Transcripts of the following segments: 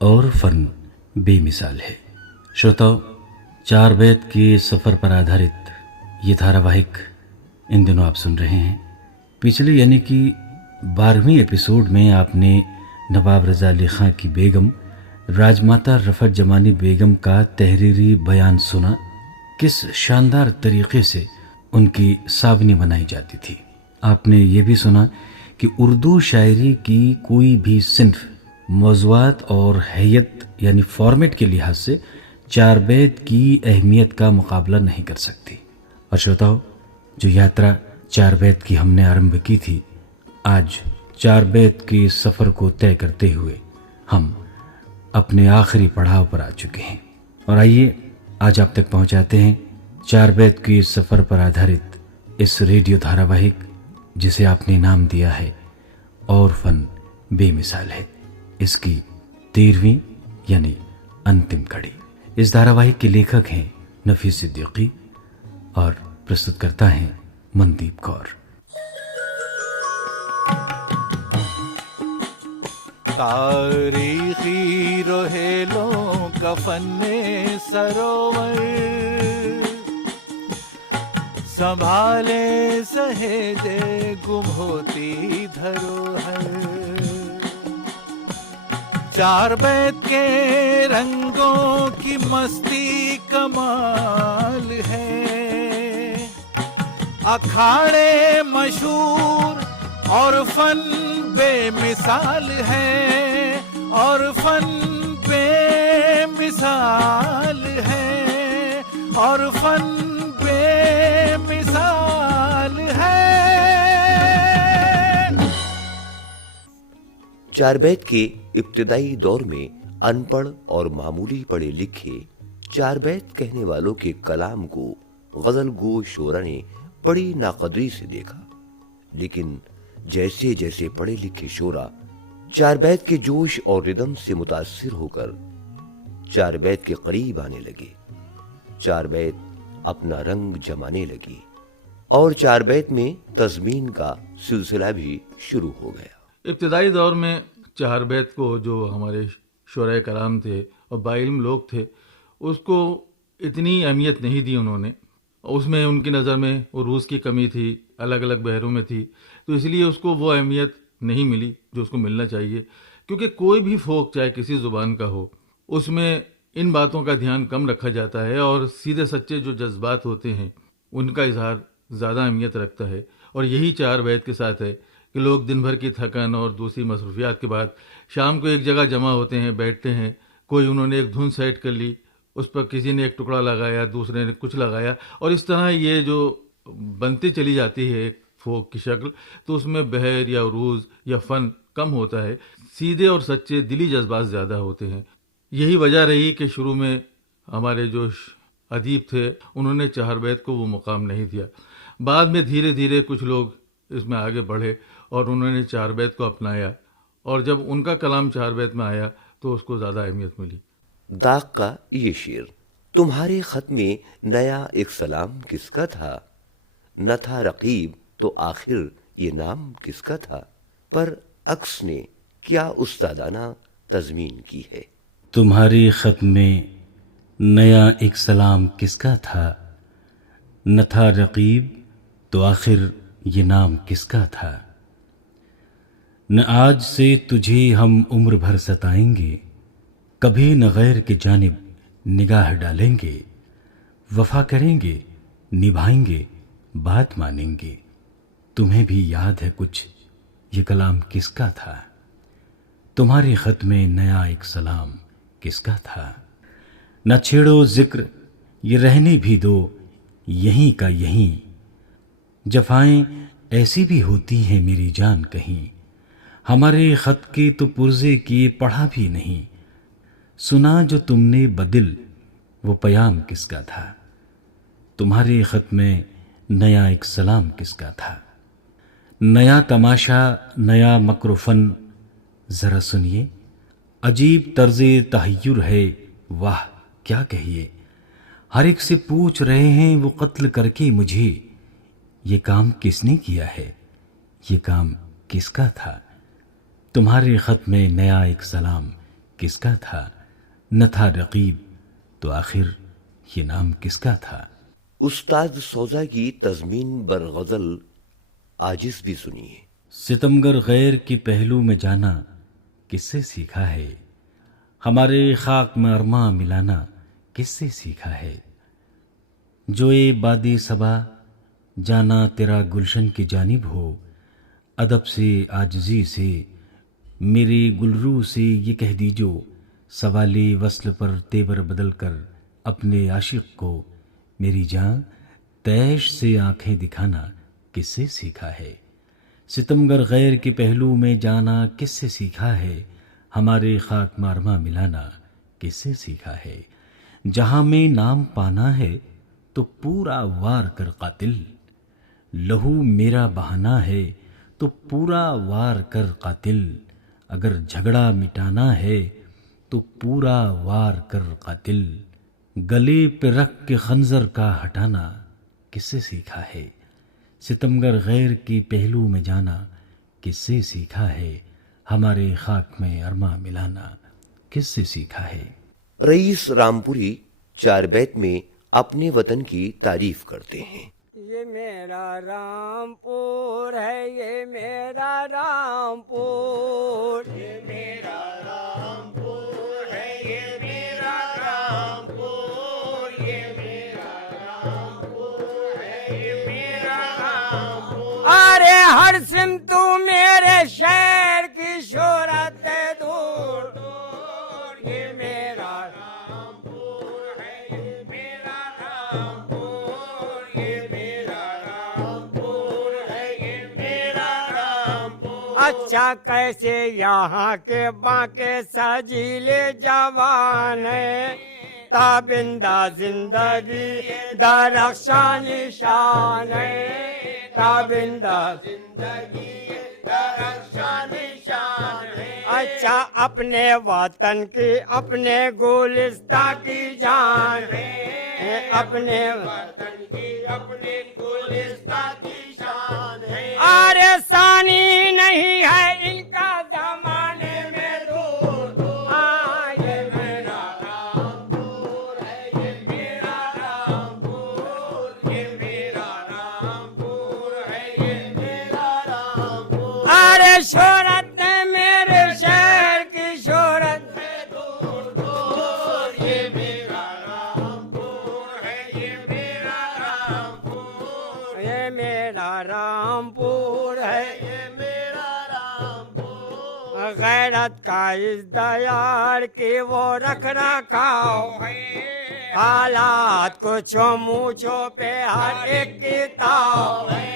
और फन बेमिसाल है। श्रोताओं, चार बैत के सफ़र पर आधारित ये धारावाहिक इन दिनों आप सुन रहे हैं। पिछले यानी कि 12वीं एपिसोड में आपने नवाब रज़ा अली ख़ां की बेगम राजमाता रफ़त जमानी बेगम का तहरीरी बयान सुना, किस शानदार तरीक़े से उनकी सावनी बनाई जाती थी। आपने ये भी सुना कि उर्दू शायरी की कोई भी सिन्फ मौज़ूआत और हैयत यानी फॉर्मेट के लिहाज से चार बैत की अहमियत का मुकाबला नहीं कर सकती। और श्रोताओं, जो यात्रा चार बैत की हमने आरंभ की थी, आज चार बैत के सफ़र को तय करते हुए हम अपने आखिरी पड़ाव पर आ चुके हैं। और आइए आज आप तक पहुंचाते हैं चार बैत के सफ़र पर आधारित इस रेडियो धारावाहिक जिसे आपने नाम दिया है और फन बेमिसाल है, इसकी 13वीं यानी अंतिम कड़ी। इस धारावाहिक के लेखक हैं नफीस सिद्दीकी और प्रस्तुतकर्ता हैं मनदीप कौर। तारीखी रोहेलों का फन्ने सरोवर संभाले सहेजे गुम होती धरोहर। चार बैत के रंगों की मस्ती कमाल है, अखाड़े मशहूर और फन बेमिसाल है, और फन बेमिसाल है, और फन बेमिसाल है। चार बैत के इब्तिदाई दौर में अनपढ़ और मामूली पढ़े लिखे चार बैत कहने वालों के कलाम को गजल गो शोरा ने बड़ी नाकदरी से देखा, लेकिन जैसे जैसे पढ़े लिखे शोरा चार बैत के जोश और रिदम से मुतासिर होकर चार बैत के करीब आने लगे, चार बैत अपना रंग जमाने लगी और चार बैत में तज़मीन का सिलसिला भी शुरू हो गया। इब्तिदाई दौर में चार बैत को जो हमारे शोराए कलाम थे और बाइल्म लोग थे, उसको इतनी अहमियत नहीं दी उन्होंने। उसमें उनकी नज़र में उरूज़ की कमी थी, अलग अलग बहरों में थी, तो इसलिए उसको वो अहमियत नहीं मिली जो उसको मिलना चाहिए। क्योंकि कोई भी फोक चाहे किसी ज़ुबान का हो, उसमें इन बातों का ध्यान कम रखा जाता है और सीधे सच्चे जो जज्बात होते हैं उनका इजहार ज़्यादा अहमियत रखता है। और यही चार बैत के साथ है कि लोग दिन भर की थकन और दूसरी मसरूफियात के बाद शाम को एक जगह जमा होते हैं, बैठते हैं, कोई उन्होंने एक धुन सेट कर ली, उस पर किसी ने एक टुकड़ा लगाया, दूसरे ने कुछ लगाया, और इस तरह ये जो बनती चली जाती है एक फोक की शक्ल, तो उसमें बहर या उरूज या फ़न कम होता है, सीधे और सच्चे दिली जज्बात ज़्यादा होते हैं। यही वजह रही कि शुरू में हमारे जो अदीब थे उन्होंने चार बैत को वो मुकाम नहीं दिया। बाद में धीरे धीरे कुछ लोग इसमें आगे बढ़े और उन्होंने चार बैत को अपनाया, और जब उनका कलाम चार बैत में आया तो उसको ज़्यादा अहमियत मिली। दाग का ये शेर, तुम्हारे खत में नया एक सलाम किसका था, न था रकीब तो आखिर ये नाम किसका था, पर अक्स ने क्या उस्तादाना तज़मीन की है। तुम्हारी खत में नया एक सलाम किसका था, न था रकीब तो आखिर ये नाम किसका था। न आज से तुझे हम उम्र भर सताएंगे, कभी न गैर के जानिब निगाह डालेंगे, वफा करेंगे निभाएंगे बात मानेंगे। तुम्हें भी याद है कुछ ये कलाम किसका था, तुम्हारे खत में नया एक सलाम किसका था। न छेड़ो जिक्र ये रहने भी दो यहीं का यहीं, जफाएं ऐसी भी होती हैं मेरी जान कहीं। हमारे खत के तो पुर्जे किए पढ़ा भी नहीं, सुना जो तुमने बदिल वो पयाम किसका था। तुम्हारे खत में नया एक सलाम किसका था। नया तमाशा नया मकरुफन ज़रा सुनिए, अजीब तर्ज़े तहय्युर है वाह क्या कहिए। हर एक से पूछ रहे हैं वो कत्ल करके मुझे, ये काम किसने किया है, ये काम किसका था। तुम्हारे ख़त में नया एक सलाम किसका था, न था रकीब तो आखिर ये नाम किसका था। उस्ताद सौजा की तज़मीन बर गज़ल आजिज़ भी सुनिए। सितमगर गैर की पहलू में जाना किससे सीखा है, हमारे खाक में अरमा मिलाना किससे सीखा है। जो ए बादी सबा जाना तेरा गुलशन की जानिब हो, अदब से आजजी से मेरे गुलरू से ये कह दीजो, सवाले वस्ल पर तेवर बदल कर अपने आशिक को मेरी जान तैश से आंखें दिखाना किससे सीखा है। सितमगर गैर के पहलू में जाना किससे सीखा है, हमारे खाक मारमा मिलाना किससे सीखा है। जहां में नाम पाना है तो पूरा वार कर कातिल, लहू मेरा बहाना है तो पूरा वार कर कातिल। अगर झगड़ा मिटाना है तो पूरा वार कर कातिल। गले पे रख के खंजर का हटाना किससे सीखा है। सितमगर गैर की पहलू में जाना किससे सीखा है, हमारे खाक में अरमा मिलाना किससे सीखा है। रईस रामपुरी चार बैत में अपने वतन की तारीफ करते हैं। ये मेरा रामपुर है, ये मेरा रामपुर, ये मेरा रामपुर है, ये मेरा रामपुर, ये मेरा रामपुर है, ये मेरा रामपुर। अरे हर सिम तू मेरे शहर की शोहरत है दूर दूर, ये मेरा रामपुर है, ये मेरा रामपुर, ये मेरा रामपुर है, ये मेरा रामपुर। अच्छा कैसे यहाँ के बांके सजीले जवान है, ताबिंदा जिंदगी दरख्शा निशान है, ताबिंदा जिंदगी दरख्शा निशान है। अच्छा अपने वतन की अपने गुलिस्ता की जान है, अपने वतन की अपने गुलिस्ता की शान है। अरे सानी नहीं है इनका जमाने में दूर दूर, ये मेरा रामपुर है, ये मेरा रामपुर, ये मेरा रामपुर है, ये मेरा रामपुर। अरे शोहरत ने मेरे शहर की शोहरत है दूर दूर, ये मेरा रामपुर है, ये मेरा रामपुर, ये मेरा रामपुर है, ये मेरा रामपुर। गैरत का इस दयार की वो रख रखाव है, हालात कुछो मूछो पे हर एक की ताव है,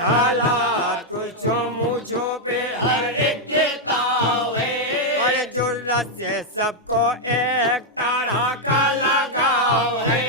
हालात कुछो मूछो पे हर एक की ताव है। और जुर्रत से सबको एक तरह का लगाव है,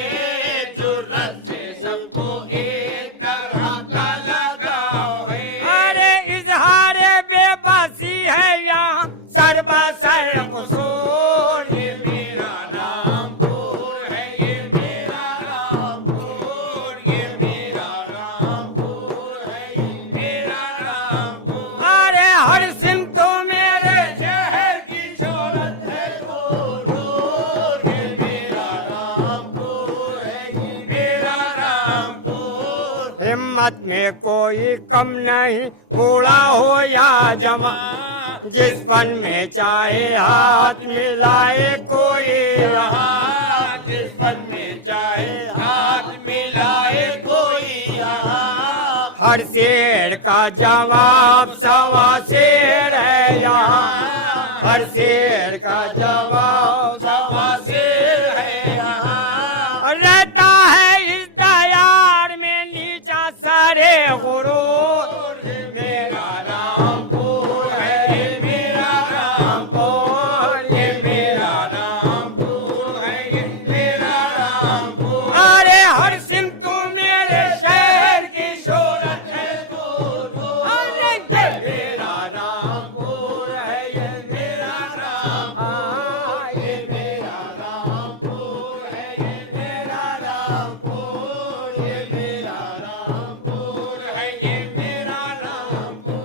जुर्रत से सबको एक तरह का लगाव है। अरे इजहारे बेबसी है यहाँ सर्वसर कसूर, ये मेरा रामपुर है, ये मेरा रामपुर, ये मेरा रामपुर है, ये मेरा रामपुर। अरे हर सिम तो मेरे शहर की शोहरत है दूर दूर, ये मेरा रामपुर है, ये मेरा रामपुर। हिम्मत में कोई कम नहीं, बूढ़ा हो या जवान, जिस फन में चाहे हाथ मिलाए कोई यहाँ, जिस फन में चाहे हाथ मिलाए कोई यहाँ। हर शेर का जवाब सवा शेर है यहाँ, हर शेर का जवाब सवा शेर है यहाँ। रहता है इस दयार में नीचा सारे गुरूर, ये मेरा रामपुर है, ये मेरा रामपुर, ये मेरा रामपुर है, ये मेरा रामपुर। अरे हर सिम तू मेरे शहर की शोहरत है दूर दूर, अरे ये मेरा रामपुर है, ये मेरा रामपुर, ये मेरा रामपुर है, ये मेरा रामपुर, ये मेरा रामपुर है, ये मेरा रामपुर।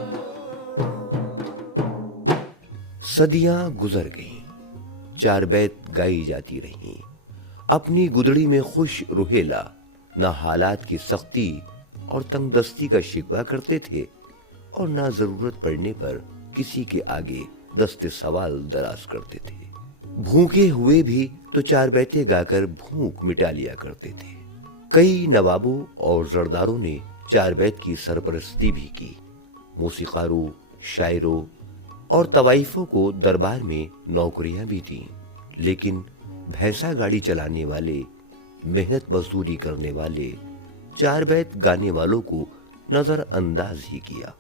सदियां गुजर गईं, चार बैत गाई जाती रहीं। अपनी गुदड़ी में खुश रुहेला ना हालात की सख्ती और तंगदस्ती का शिकवा करते थे और ना जरूरत पड़ने पर किसी के आगे दस्ते सवाल दराज करते थे। भूखे हुए भी तो चार बैतें गाकर भूख मिटा लिया करते थे। कई नवाबों और जरदारों ने चार बैत की सरपरस्ती भी की। मौसीकारों, शायरों और तवाइफों को दरबार में नौकरियां भी दी, लेकिन भैंसा गाड़ी चलाने वाले, मेहनत मजदूरी करने वाले, चार बैत गाने वालों को नजरअंदाज ही किया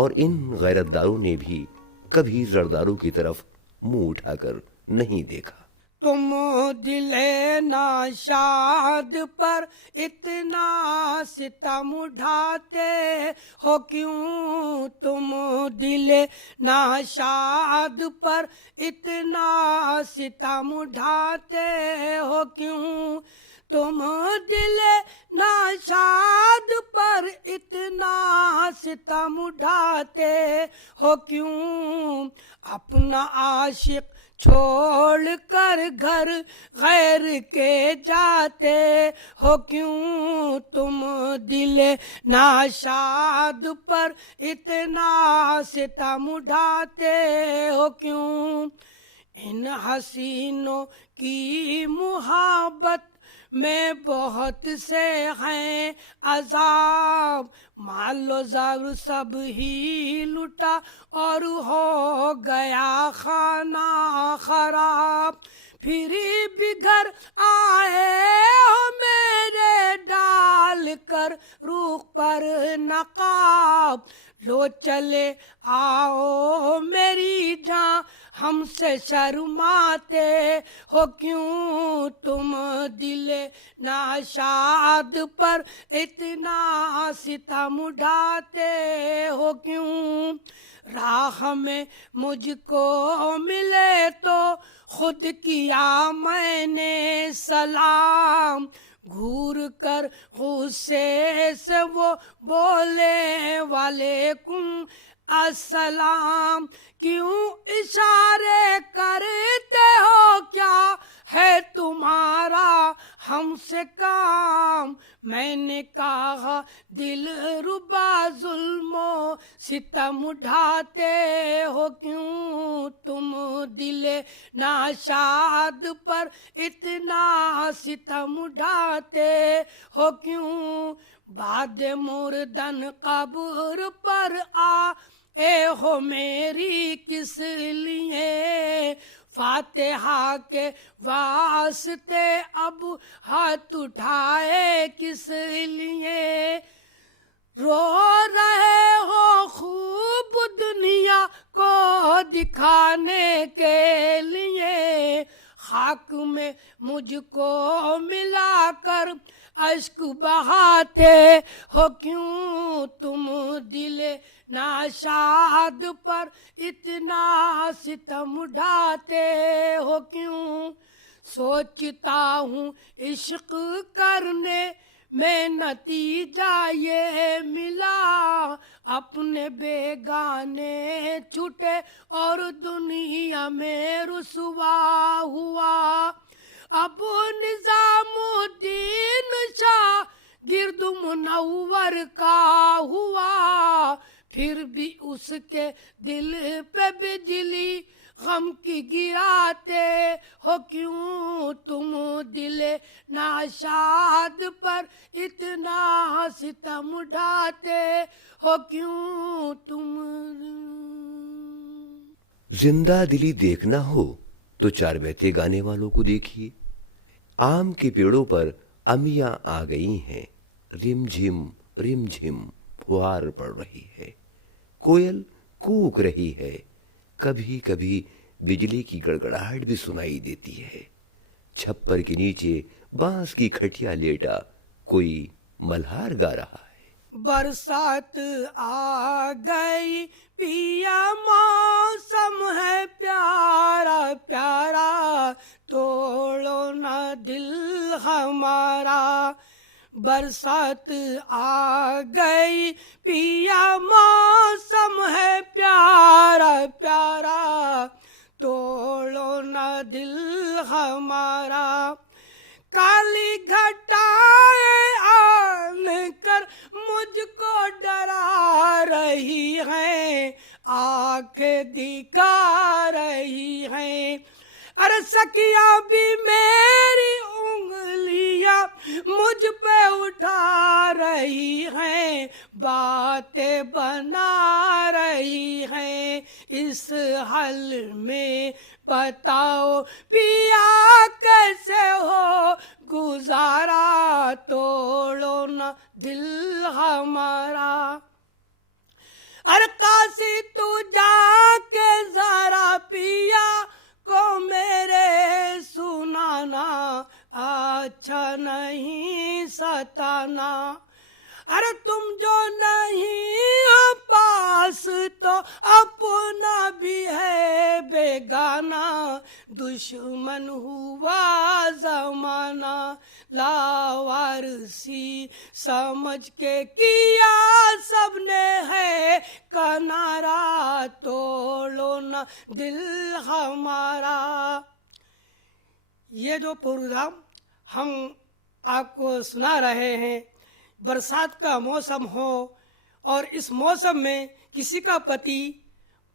और इन गैरतदारों ने भी कभी जरदारों की तरफ मुंह उठाकर नहीं देखा। तुम दिले नाशाद पर इतना सितम उठाते हो क्यों? तुम दिले नाशाद पर इतना सितम उठाते हो क्यों? तुम दिले नाशाद पर इतना सितम उठाते हो क्यों? अपना आशिक छोड़ कर घर गैर के जाते हो क्यों? तुम दिले नाशाद पर इतना सितम उठाते हो क्यों? इन हसीनों की मुहब्बत में बहुत से हैं अजाब, मालो ज़र सब ही लुटा और हो गया खाना खराब। फिर भी घर आए हो मेरे डाल कर रूख पर नकाब। लो चले आओ मेरी जान हमसे शर्माते हो क्यों? तुम दिले नाशाद पर इतना सितम उठाते हो क्यों? राह में मुझको मिले तो खुद किया मैंने सलाम। घूर कर गुस्से से वो बोले वालेकुम अस्सलाम। क्यों इशारे करते हो, क्या है तुम्हारा हमसे काम? मैंने कहा दिल रुबा जुल्मो सितम उठाते हो क्यों? तुम दिले नाशाद पर इतना सितम उठाते हो क्यों? बाद मुर्दन कब्र पर आ ए हो मेरी किस लिए? फातिहा के वास्ते अब हाथ उठाए किस लिए? रो रहे हो खूब दुनिया को दिखाने के लिए। खाक में मुझको मिलाकर अश्क बहाते हो क्यों? तुम दिले नाशाद पर इतना सितम उठाते हो क्यों? सोचता हूँ इश्क करने में नतीजा ये मिला, अपने बेगाने छूटे और दुनिया में रुसवा हुआ। अब निजामुद्दीन शाह गिरद मुनव्वर का हुआ, फिर भी उसके दिल पे बिजली गम की गिराते हो क्यों? तुम दिले नाशाद पर इतना सितम उठाते हो क्यों? तुम जिंदा दिली देखना हो तो चार बैते गाने वालों को देखिए। आम के पेड़ों पर अमियां आ गई हैं, रिमझिम फुहार पड़ रही है, कोयल कूक रही है, कभी कभी बिजली की गड़गड़ाहट भी सुनाई देती है। छप्पर के नीचे बांस की खटिया लेटा कोई मल्हार गा रहा है। बरसात आ गई पिया मौसम है प्यारा प्यारा, तोड़ो ना दिल हमारा। बरसात आ गई पिया मौसम है प्यारा प्यारा, तोड़ो ना दिल हमारा। काली घटाएं आन कर मुझको डरा रही हैं, आंखें दिखा रही हैं। अरे सखिया भी मेरी उंगलियां मुझ पे उठा रही हैं, बातें बना रही हैं। इस हाल में बताओ पिया कैसे हो गुजारा, तोड़ो न दिल हमारा। अरे काशी तू जाके जरा पिया को मेरे सुनाना, अच्छा नहीं सताना। अरे तुम जो नहीं हो पास तो अपना भी है बेगाना, दुश्मन हुआ जमाना। लावारसी समझ के किया सबने है किनारा, तोड़ो न दिल हमारा। ये जो प्रोग्राम हम आपको सुना रहे हैं, बरसात का मौसम हो और इस मौसम में किसी का पति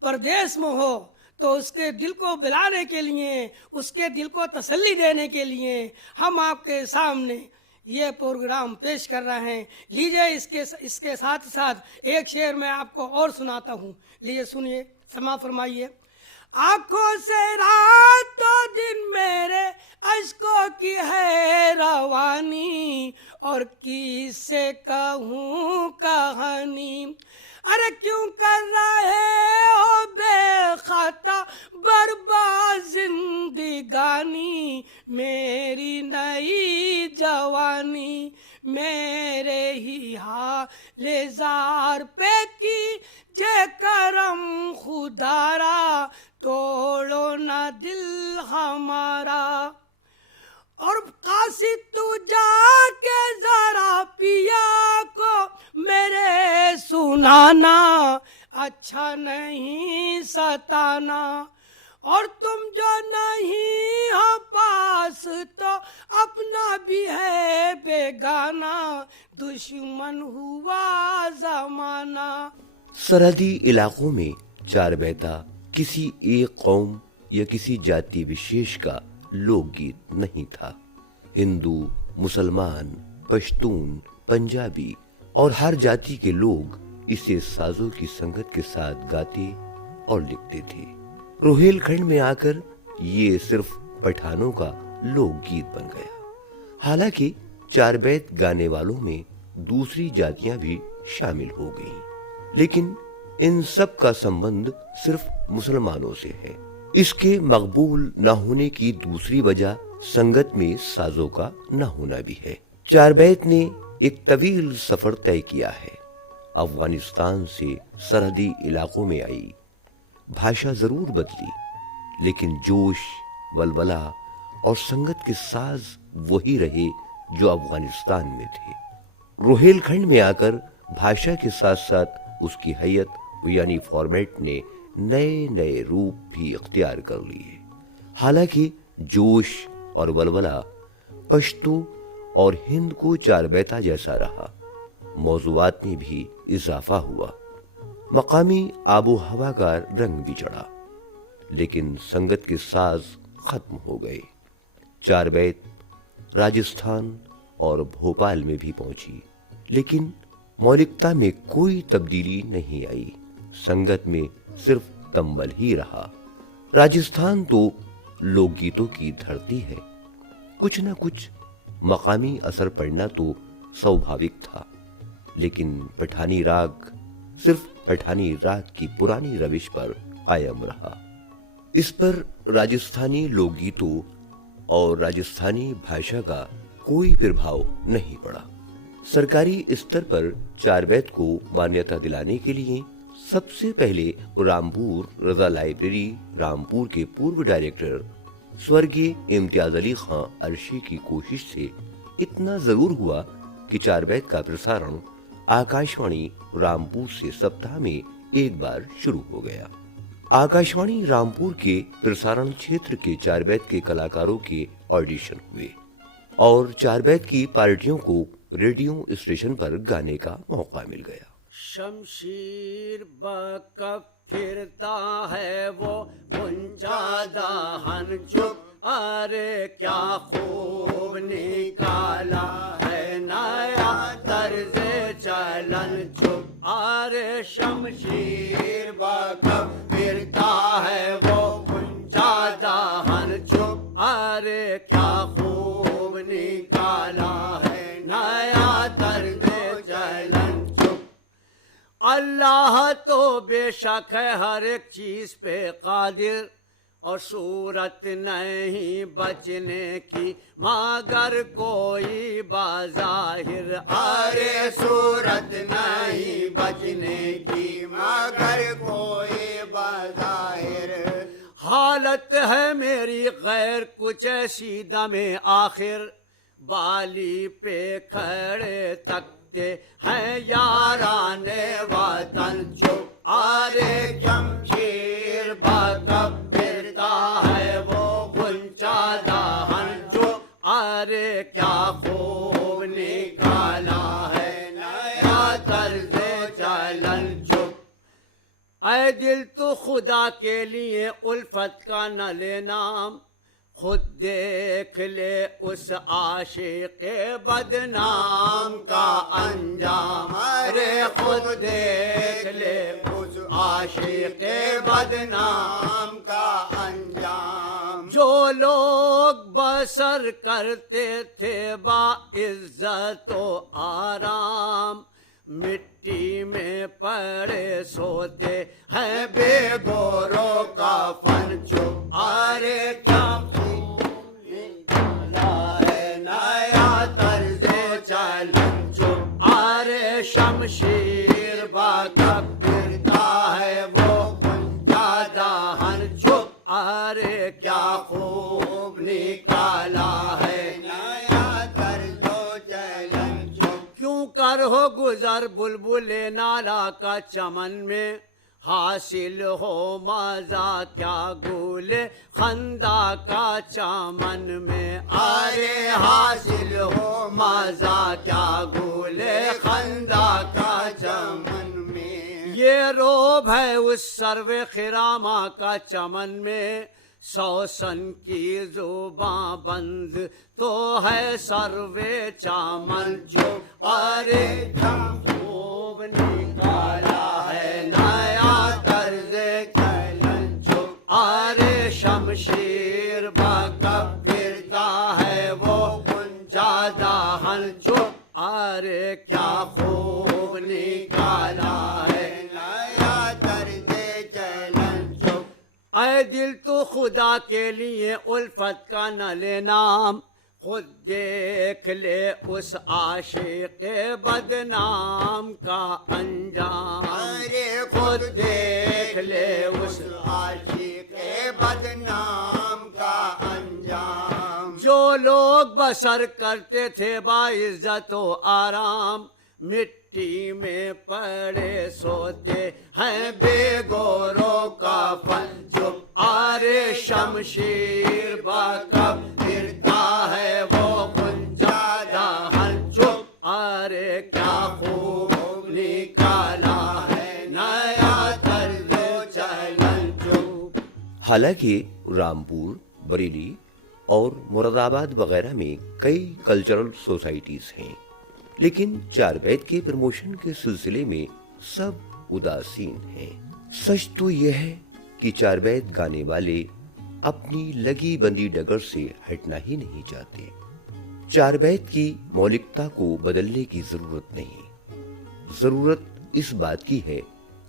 परदेश में हो तो उसके दिल को बहलाने के लिए, उसके दिल को तसल्ली देने के लिए हम आपके सामने ये प्रोग्राम पेश कर रहे हैं। लीजिए इसके साथ साथ एक शेर मैं आपको और सुनाता हूँ, लीजिए सुनिए, समा फरमाइए। आंखों से रातों दिन मेरे अश्कों की है रवानी, और किससे कहूँ कहानी। अरे क्यों कर रहे हो बेखता बर्बाद जिंदगानी, मेरी नई जवानी। मेरे ही हाले जार पे की जे करम खुदारा, तोड़ो न दिल हमारा। और काशी तू जाके जरा पिया को मेरे सुनाना, अच्छा नहीं सताना। और तुम जो नहीं हो पास तो अपना भी है बेगाना, दुश्मन हुआ जमाना। सरहदी इलाकों में चार बहता किसी एक कौम या किसी जाति विशेष का लोकगीत नहीं था। हिंदू, मुसलमान, पश्तून, पंजाबी और हर जाति के लोग इसे साजों की संगत के साथ गाते और लिखते थे। रोहेलखंड में आकर ये सिर्फ पठानों का लोकगीत बन गया। हालांकि चार बैत गाने वालों में दूसरी जातियां भी शामिल हो गईं, लेकिन इन सब का संबंध सिर्फ मुसलमानों से है। इसके मकबूल न होने की दूसरी वजह संगत में साजों का न होना भी है। चार बैत ने एक तवील सफर तय किया है। अफगानिस्तान से सरहदी इलाकों में आई। भाषा जरूर बदली, लेकिन जोश, वलवला और संगत के साज वही रहे जो अफगानिस्तान में थे। रोहेलखंड में आकर भाषा के साथ साथ उसकी हैयत यानी फॉर्मेट ने नए नए रूप भी इख्तियार कर लिए। हालांकि जोश और वलवला पश्तो और हिंद को चार बैता जैसा रहा। मौज़ूआत में भी इजाफा हुआ, मकामी आबो हवा का रंग भी चढ़ा, लेकिन संगत के साज खत्म हो गए। चार बैत राजस्थान और भोपाल में भी पहुंची, लेकिन मौलिकता में कोई तब्दीली नहीं आई। संगत में सिर्फ तंबल ही रहा। राजस्थान तो लोकगीतों की धरती है, कुछ न कुछ मकामी असर पड़ना तो स्वाभाविक था, लेकिन पठानी राग सिर्फ पठानी राग की पुरानी रविश पर कायम रहा। इस पर राजस्थानी लोकगीतों और राजस्थानी भाषा का कोई प्रभाव नहीं पड़ा। सरकारी स्तर पर चार बैत को मान्यता दिलाने के लिए सबसे पहले रामपुर रजा लाइब्रेरी रामपुर के पूर्व डायरेक्टर स्वर्गीय इम्तियाज अली खां अर्शी की कोशिश से इतना जरूर हुआ कि चार बैत का प्रसारण आकाशवाणी रामपुर से सप्ताह में एक बार शुरू हो गया। आकाशवाणी रामपुर के प्रसारण क्षेत्र के चार बैत के कलाकारों के ऑडिशन हुए और चार बैत की पार्टियों को रेडियो स्टेशन पर गाने का मौका मिल गया। शमशीर बकब फिरता है वो ऊंचा दाहन चुप, अरे क्या खूब निकाला है नया तर्ज चलन चुप, अरे शमशीर बकब फिरता है वो ऊंचा दाहन चुप, अरे क्या खूब निकाला है नया तर्ज चलन चुप। अल्लाह तो बेशक है हर एक चीज पे कादिर, और सूरत नहीं बचने की मगर कोई बाज़ाहिर, अरे सूरत नहीं बचने की मगर कोई बाज़ाहिर, हालत है मेरी गैर कुछ ऐसी दमे आखिर, बाली पे खड़े तकते हैं याराने वतन चुप, अरे शमशीर बकब फिरता है वो ऊंचा दाहन चुप, अरे क्या खूब निकाला है नया तर्ज चलन चुप। ऐ दिल तो खुदा के लिए उल्फत का न ले नाम, खुद देख ले उस आशिक बदनाम का अंजाम, अरे खुद देख ले उस आशिक बदनाम का अंजाम। जो लोग बसर करते थे बा इज्जत आराम, मिट्टी में पड़े सोते हैं बेगोरों का फन चुप, अरे क्या नया तर्ज चलन चुप, अरे शमशीर बकब फिरता है वो ऊंचा दाहन चुप, अरे क्या खूब निकाला है नया तर्ज चलन चुप। क्यों कर हो गुजर बुलबुले नाला का चमन में, हासिल हो मजा क्या गुले खंदा का चमन में, अरे हासिल हो मजा क्या गुले खंदा का चमन में। ये रोब है उस सर्वे खिरामा का चमन में, सौसन की जुबां बंद तो है सर्वे चामन चुप, अरे खूब निकाला है नया तर्ज चलन चुप, अरे शमशीर बकब फिरता है वो ऊंचा दाहन चुप, अरे क्या खूब निकाला है नया तर्ज चलन चुप। ऐ दिल तो खुदा के लिए उल्फत का न ले नाम, खुद देख ले उस आशिक बदनाम का अंजाम, अरे खुद देख ले उस आशिक बदनाम का अंजाम। जो लोग बसर करते थे बाइज्जत आराम, मिट्टी में पड़े सोते हैं बेगोरों का फन चुप, अरे शमशीर बकब फिरता है वो ऊंचा दाहन चुप, अरे क्या खूब निकाला है नया तर्ज चलन चुप। हालांकि रामपुर, बरेली और मुरादाबाद वगैरह में कई कल्चरल सोसाइटीज हैं, लेकिन चार बैत के प्रमोशन के सिलसिले में सब उदासीन हैं। सच तो यह है कि चार बैत गाने वाले अपनी लगी बंदी डगर से हटना ही नहीं चाहते। चार बैत की मौलिकता को बदलने की जरूरत नहीं, जरूरत इस बात की है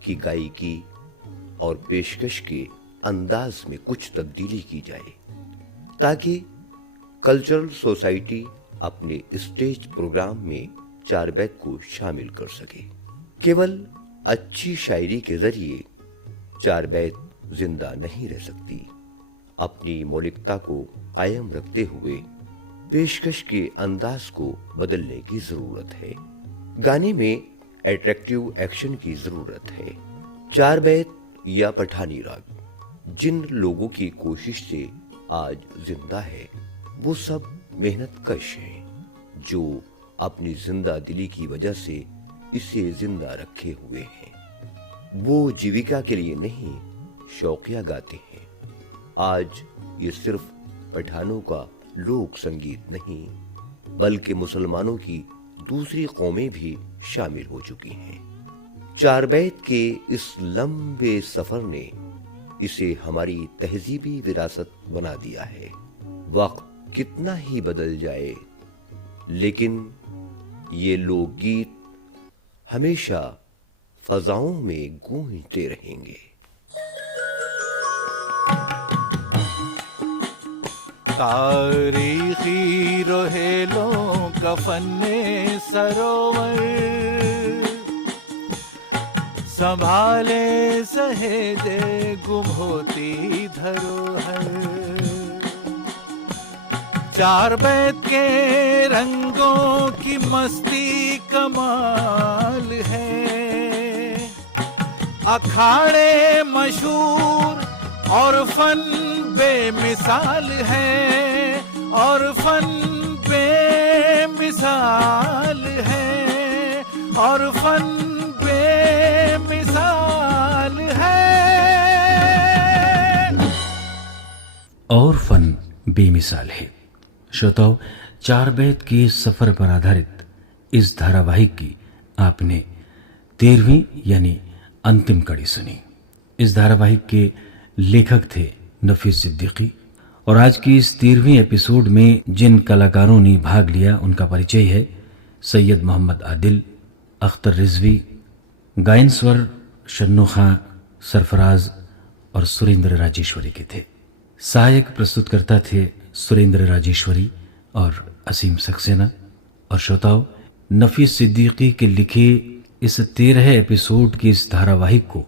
कि गायकी और पेशकश के अंदाज में कुछ तब्दीली की जाए, ताकि कल्चरल सोसाइटी अपने स्टेज प्रोग्राम में चार बैत को शामिल कर सके। केवल अच्छी शायरी के जरिए चार बैत जिंदा नहीं रह सकती। अपनी मौलिकता को कायम रखते हुए पेशकश के अंदाज को बदलने की जरूरत है। गाने में अट्रैक्टिव एक्शन की जरूरत है। चार बैत या पठानी राग जिन लोगों की कोशिश से आज जिंदा है वो सब मेहनत कश हैं, जो अपनी जिंदा दिली की वजह से इसे जिंदा रखे हुए हैं। वो जीविका के लिए नहीं, शौकिया गाते हैं। आज ये सिर्फ पठानों का लोक संगीत नहीं, बल्कि मुसलमानों की दूसरी कौमें भी शामिल हो चुकी हैं। चार बैत के इस लंबे सफर ने इसे हमारी तहजीबी विरासत बना दिया है। वक्त कितना ही बदल जाए, लेकिन ये लोकगीत हमेशा फजाओं में गूंजते रहेंगे। तारीखी रोहेलों का फन्ने सरोवर संभाले सहेजे गुम होती धरोहर। चार बैत के रंगों की मस्ती कमाल है, अखाड़े मशहूर और फन बेमिसाल है, और फन बेमिसाल है, और फन बेमिसाल है। और फन बेमिसाल है। श्रोताओ, चार बैत के सफर पर आधारित इस धारावाहिक की आपने 13वीं यानी अंतिम कड़ी सुनी। इस धारावाहिक के लेखक थे नफीस सिद्दीकी, और आज की इस 13वीं एपिसोड में जिन कलाकारों ने भाग लिया उनका परिचय है सैयद मोहम्मद आदिल, अख्तर रिजवी, गायन स्वर शन्नो खां, सरफराज और सुरेंद्र राजेश्वरी के थे। सहायक प्रस्तुतकर्ता थे सुरेंद्र राजेश्वरी और असीम सक्सेना। और श्रोताओं, नफीस सिद्दीकी के लिखे इस 13 एपिसोड की इस धारावाहिक को